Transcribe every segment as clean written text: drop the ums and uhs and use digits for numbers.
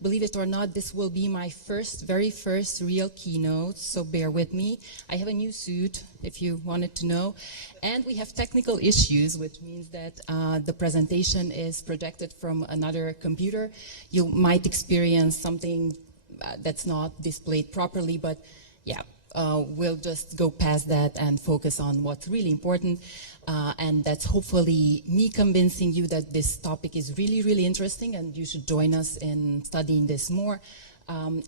Believe it or not, this will be my very first real keynote, so bear with me. I have a new suit, if you wanted to know, and we have technical issues, which means that the presentation is projected from another computer. You might experience something that's not displayed properly, but yeah, we'll just go past that and focus on what's really important. And that's hopefully me convincing you that this topic is really, really interesting and you should join us in studying this more.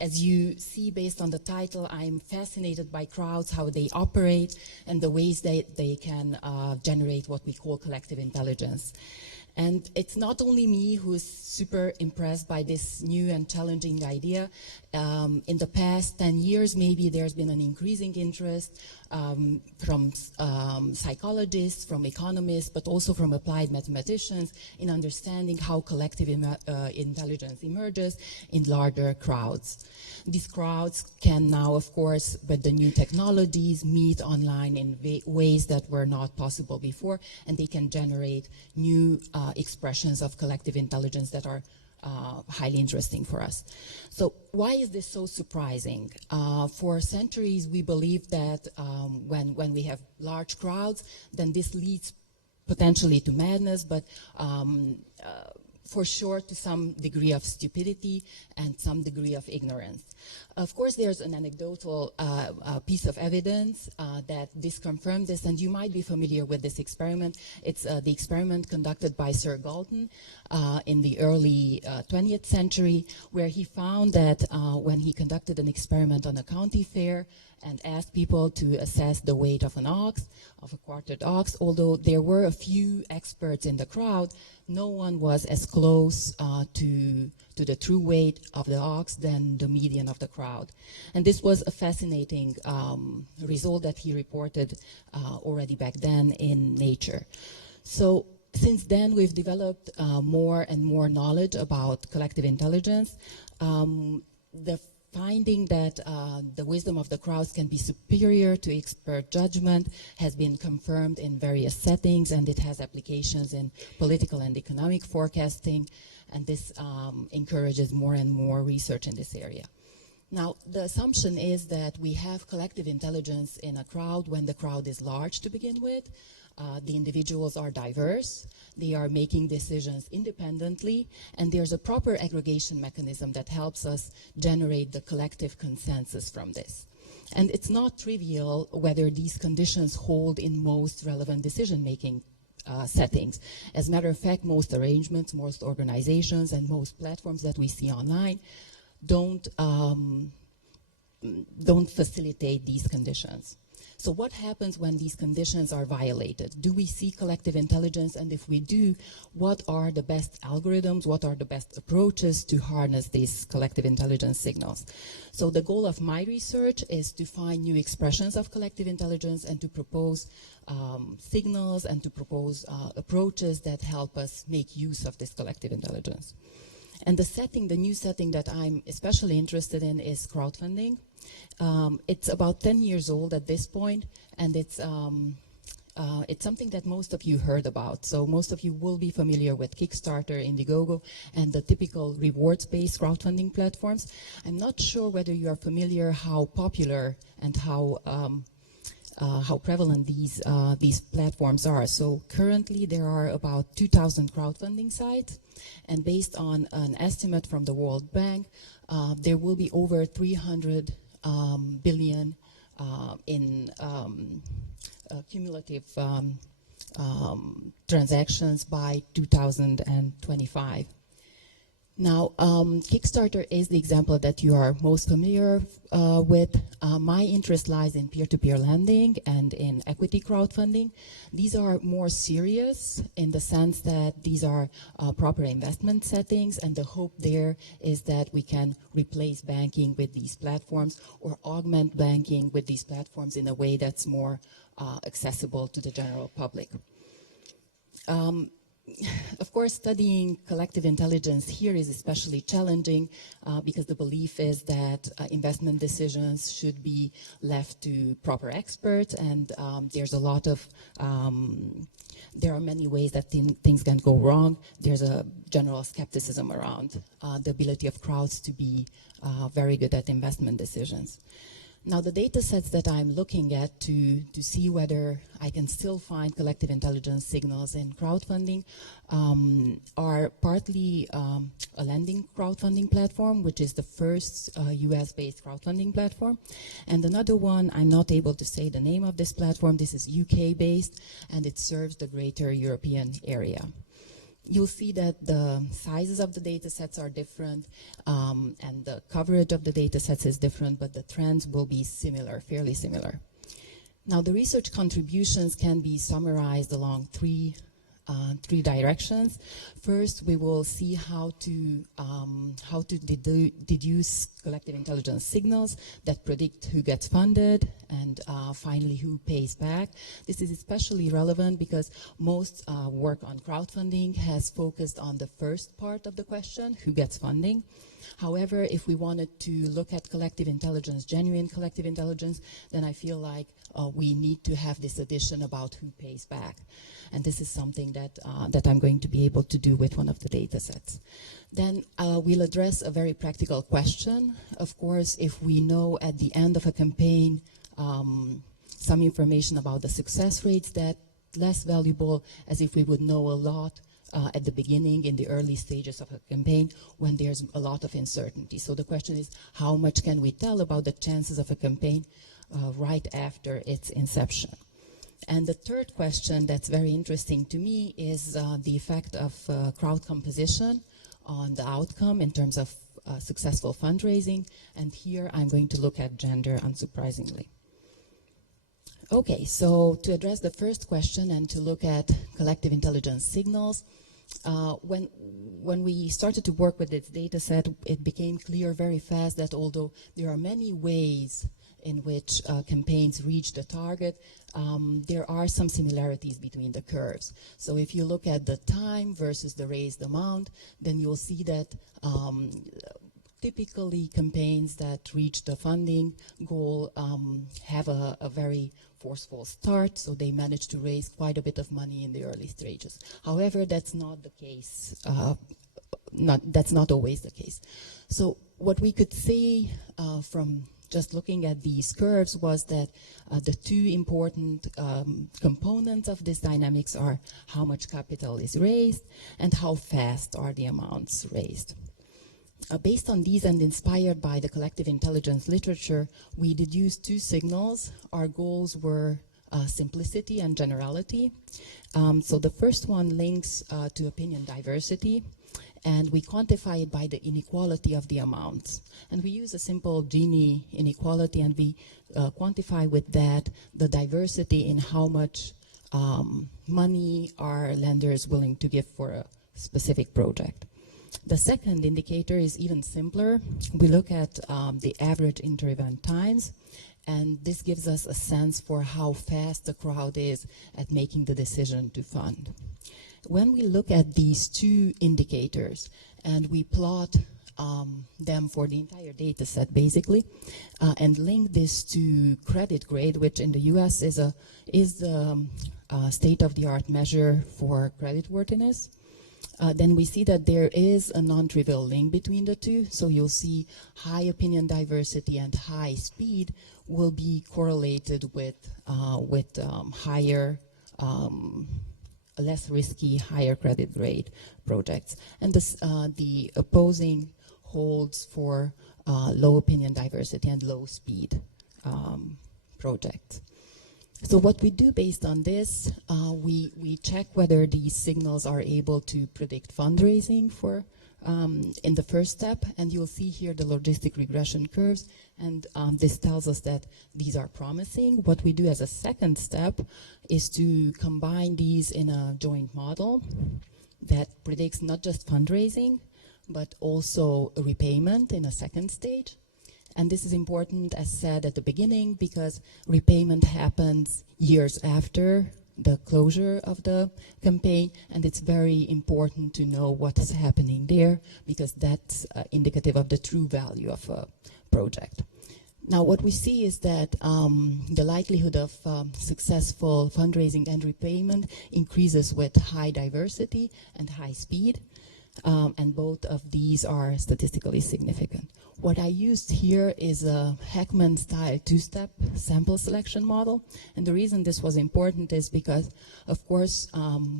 As you see based on the title, I'm fascinated by crowds, how they operate, and the ways they can generate what we call collective intelligence. And it's not only me who's super impressed by this new and challenging idea. In the past 10 years, maybe there's been an increasing interest from psychologists, from economists, but also from applied mathematicians in understanding how collective intelligence emerges in larger crowds. These crowds can now, of course, with the new technologies, meet online in ways that were not possible before, and they can generate new expressions of collective intelligence that are highly interesting for us. So why is this so surprising? For centuries, we believed that when we have large crowds, then this leads potentially to madness, but for sure to some degree of stupidity and some degree of ignorance. Of course, there's an anecdotal piece of evidence that disconfirmed this, and you might be familiar with this experiment. It's the experiment conducted by Sir Galton in the early 20th century, where he found that when he conducted an experiment on a county fair and asked people to assess the weight of an ox, of a quartered ox, although there were a few experts in the crowd, no one was as close to the true weight of the ox than the median of the crowd. And this was a fascinating result that he reported already back then in Nature. So since then, we've developed more and more knowledge about collective intelligence. The finding that the wisdom of the crowds can be superior to expert judgment has been confirmed in various settings, and it has applications in political and economic forecasting, and this encourages more and more research in this area. Now, the assumption is that we have collective intelligence in a crowd when the crowd is large to begin with. The individuals are diverse, they are making decisions independently, and there's a proper aggregation mechanism that helps us generate the collective consensus from this. And it's not trivial whether these conditions hold in most relevant decision-making settings. As a matter of fact, most arrangements, most organizations, and most platforms that we see online don't facilitate these conditions. So what happens when these conditions are violated? Do we see collective intelligence? And if we do, what are the best algorithms? What are the best approaches to harness these collective intelligence signals? So the goal of my research is to find new expressions of collective intelligence and to propose signals and to propose approaches that help us make use of this collective intelligence. And the new setting that I'm especially interested in is crowdfunding. It's about 10 years old at this point, and it's something that most of you heard about. So most of you will be familiar with Kickstarter, Indiegogo, and the typical rewards-based crowdfunding platforms. I'm not sure whether you are familiar how popular and how prevalent these platforms are. So currently there are about 2,000 crowdfunding sites, and based on an estimate from the World Bank, there will be over 300 billion in cumulative transactions by 2025. Now, Kickstarter is the example that you are most familiar with. My interest lies in peer-to-peer lending and in equity crowdfunding. These are more serious in the sense that these are proper investment settings, and the hope there is that we can replace banking with these platforms or augment banking with these platforms in a way that's more accessible to the general public. of course, studying collective intelligence here is especially challenging because the belief is that investment decisions should be left to proper experts, and there's a lot of there are many ways that things can go wrong. There's a general skepticism around the ability of crowds to be very good at investment decisions. Now, the data sets that I'm looking at to see whether I can still find collective intelligence signals in crowdfunding are partly a lending crowdfunding platform, which is the first US-based crowdfunding platform. And another one, I'm not able to say the name of this platform. This is UK-based, and it serves the greater European area. You'll see that the sizes of the data sets are different and the coverage of the data sets is different, but the trends will be similar, fairly similar. Now, the research contributions can be summarized along three directions. First, we will see how to deduce collective intelligence signals that predict who gets funded, and finally who pays back. This is especially relevant because most work on crowdfunding has focused on the first part of the question, who gets funding. However, if we wanted to look at collective intelligence, genuine collective intelligence, then I feel like we need to have this addition about who pays back. And this is something that I'm going to be able to do with one of the data sets. Then we'll address a very practical question. Of course, if we know at the end of a campaign some information about the success rates, that's less valuable as if we would know a lot at the beginning, in the early stages of a campaign, when there's a lot of uncertainty. So the question is, how much can we tell about the chances of a campaign right after its inception? And the third question that's very interesting to me is the effect of crowd composition on the outcome in terms of successful fundraising. And here I'm going to look at gender, unsurprisingly. Okay, so to address the first question and to look at collective intelligence signals, when we started to work with this data set, it became clear very fast that although there are many ways in which campaigns reach the target, there are some similarities between the curves. So if you look at the time versus the raised amount, then you'll see that typically campaigns that reach the funding goal have a very forceful start, so they manage to raise quite a bit of money in the early stages. However, that's not the case. That's not always the case. So what we could say from just looking at these curves was that the two important components of this dynamics are how much capital is raised and how fast are the amounts raised. Based on these and inspired by the collective intelligence literature, we deduced two signals. Our goals were simplicity and generality. So the first one links to opinion diversity, and we quantify it by the inequality of the amounts. And we use a simple Gini inequality, and we quantify with that the diversity in how much money are lenders willing to give for a specific project. The second indicator is even simpler. We look at the average inter-event times, and this gives us a sense for how fast the crowd is at making the decision to fund. When we look at these two indicators and we plot them for the entire data set basically, and link this to credit grade, which in the US is the state-of-the-art measure for creditworthiness, then we see that there is a non-trivial link between the two. So you'll see high opinion diversity and high speed will be correlated with higher, less risky, higher credit grade projects. And this, the opposing holds for low opinion diversity and low speed projects. So what we do based on this, we check whether these signals are able to predict fundraising for in the first step, and you'll see here the logistic regression curves, and this tells us that these are promising. What we do as a second step is to combine these in a joint model that predicts not just fundraising, but also repayment in a second stage. And this is important, as said at the beginning, because repayment happens years after the closure of the campaign, and it's very important to know what is happening there, because that's indicative of the true value of a project. Now, what we see is that the likelihood of successful fundraising and repayment increases with high diversity and high speed, and both of these are statistically significant. What I used here is a Heckman-style two-step sample selection model, and the reason this was important is because, of course,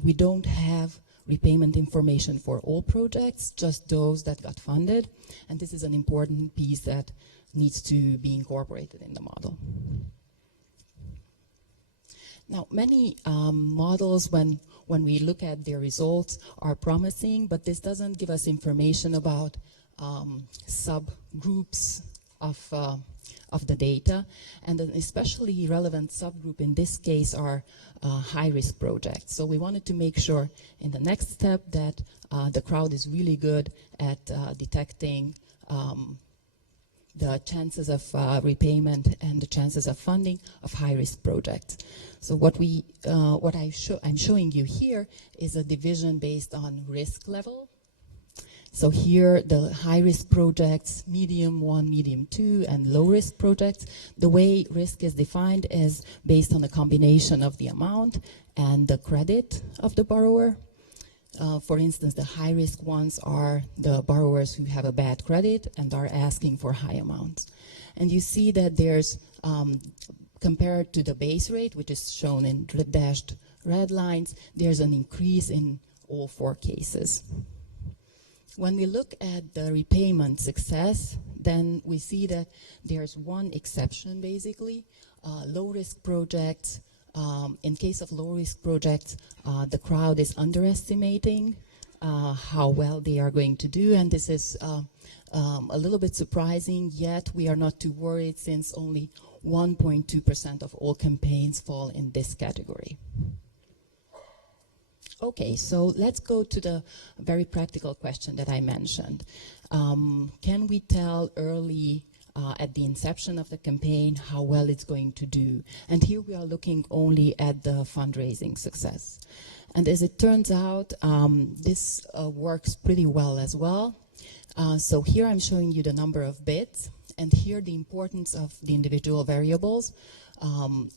we don't have repayment information for all projects, just those that got funded, and this is an important piece that needs to be incorporated in the model. Now, many models, when we look at their results, are promising, but this doesn't give us information about subgroups of the data, and an especially relevant subgroup in this case are high-risk projects. So we wanted to make sure in the next step that the crowd is really good at detecting the chances of repayment and the chances of funding of high-risk projects. So what I'm showing you here is a division based on risk level. So here, the high-risk projects, medium 1, medium 2, and low-risk projects, the way risk is defined is based on a combination of the amount and the credit of the borrower. For instance, the high-risk ones are the borrowers who have a bad credit and are asking for high amounts. And you see that there's, compared to the base rate, which is shown in dashed red lines, there's an increase in all 4 cases. When we look at the repayment success, then we see that there's one exception, basically. Low-risk projects. In case of low-risk projects, the crowd is underestimating how well they are going to do, and this is a little bit surprising, yet we are not too worried since only 1.2% of all campaigns fall in this category. Okay, so let's go to the very practical question that I mentioned. Can we tell early at the inception of the campaign how well it's going to do? And here we are looking only at the fundraising success. And as it turns out, this works pretty well as well. So here I'm showing you the number of bids, and here the importance of the individual variables.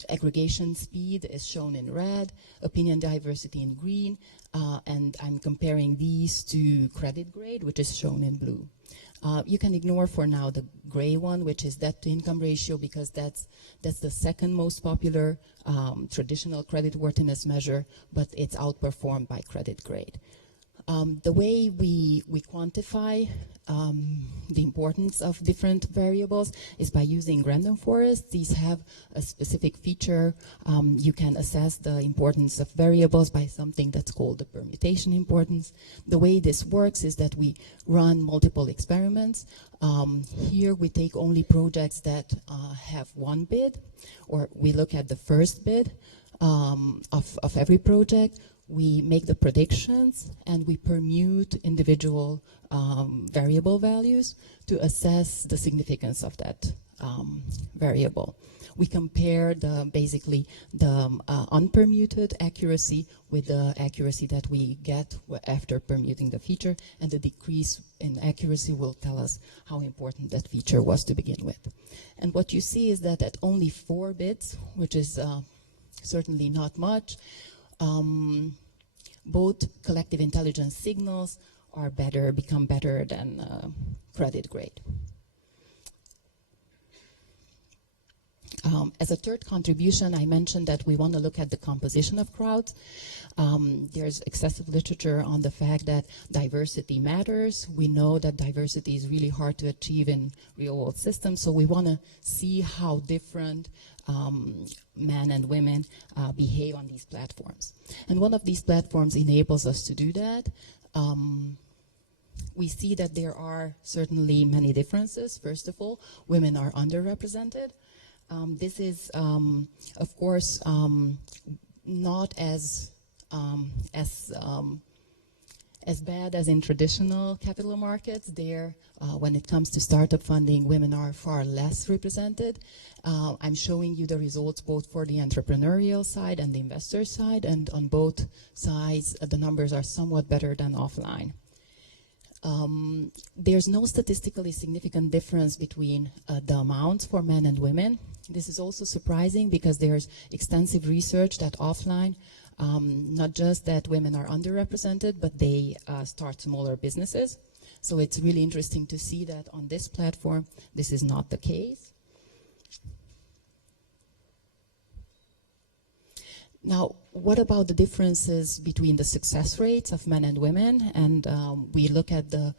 Aggregation speed is shown in red, opinion diversity in green, and I'm comparing these to credit grade, which is shown in blue. You can ignore for now the gray one, which is debt to income ratio, because that's the second most popular traditional credit worthiness measure, but it's outperformed by credit grade. The way we quantify the importance of different variables is by using random forests. These have a specific feature. You can assess the importance of variables by something that's called the permutation importance. The way this works is that we run multiple experiments. Here we take only projects that have one bid, or we look at the first bid of every project. We make the predictions and we permute individual variable values to assess the significance of that variable. We compare basically the unpermuted accuracy with the accuracy that we get after permuting the feature, and the decrease in accuracy will tell us how important that feature was to begin with. And what you see is that at only 4 bids, which is certainly not much, both collective intelligence signals are become better than credit grade. As a third contribution, I mentioned that we want to look at the composition of crowds. There's excessive literature on the fact that diversity matters. We know that diversity is really hard to achieve in real-world systems, so we want to see how different men and women behave on these platforms. And one of these platforms enables us to do that. We see that there are certainly many differences. First of all, women are underrepresented. This is, of course, not as as bad as in traditional capital markets. There, when it comes to startup funding, women are far less represented. I'm showing you the results both for the entrepreneurial side and the investor side, and on both sides, the numbers are somewhat better than offline. There's no statistically significant difference between the amounts for men and women. This is also surprising because there's extensive research that offline, not just that women are underrepresented, but they start smaller businesses. So it's really interesting to see that on this platform, this is not the case. Now, what about the differences between the success rates of men and women? And we look at the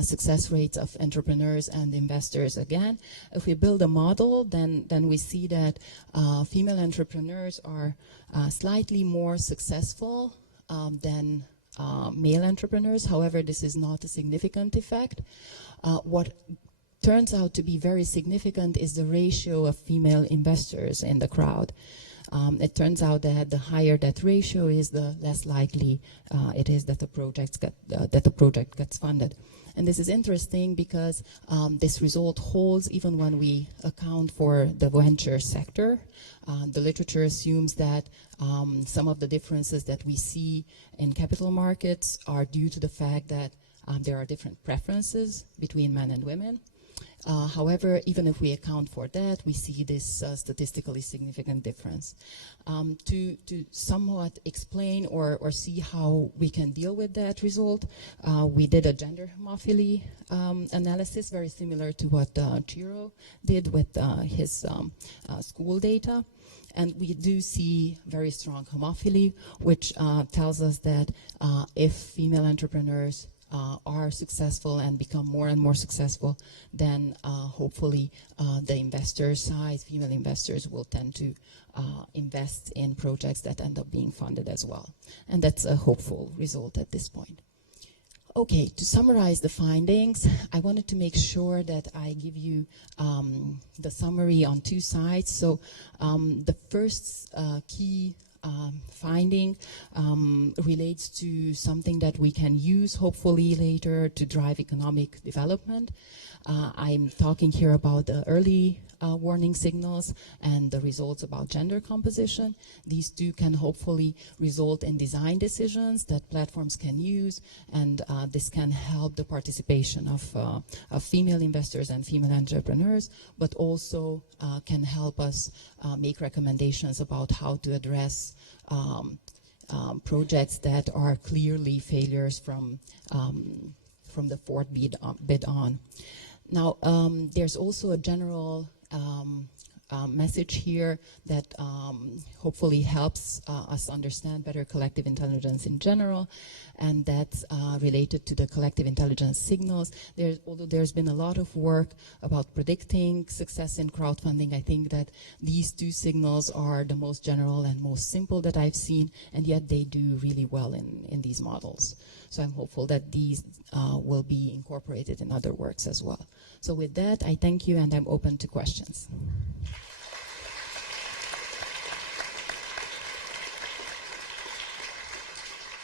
success rates of entrepreneurs and investors again. If we build a model, then we see that female entrepreneurs are slightly more successful than male entrepreneurs. However, this is not a significant effect. What turns out to be very significant is the ratio of female investors in the crowd. It turns out that the higher that ratio is, the less likely it is that the project gets funded. And this is interesting because this result holds even when we account for the venture sector. The literature assumes that some of the differences that we see in capital markets are due to the fact that there are different preferences between men and women. However, even if we account for that, we see this statistically significant difference. To somewhat explain or see how we can deal with that result, we did a gender homophily analysis, very similar to what Chiro did with his school data. And we do see very strong homophily, which tells us that if female entrepreneurs are successful and become more and more successful, then hopefully the investor side, female investors, will tend to invest in projects that end up being funded as well. And that's a hopeful result at this point. Okay, to summarize the findings, I wanted to make sure that I give you the summary on two sides. So the first key finding relates to something that we can use hopefully later to drive economic development. I'm talking here about the early warning signals and the results about gender composition. These two can hopefully result in design decisions that platforms can use, and this can help the participation of female investors and female entrepreneurs, but also can help us make recommendations about how to address projects that are clearly failures from the fourth bid on. Now, there's also a general message here that hopefully helps us understand better collective intelligence in general, and that's related to the collective intelligence signals. Although there's been a lot of work about predicting success in crowdfunding, I think that these two signals are the most general and most simple that I've seen, and yet they do really well in these models. So I'm hopeful that these will be incorporated in other works as well. So with that, I thank you, and I'm open to questions.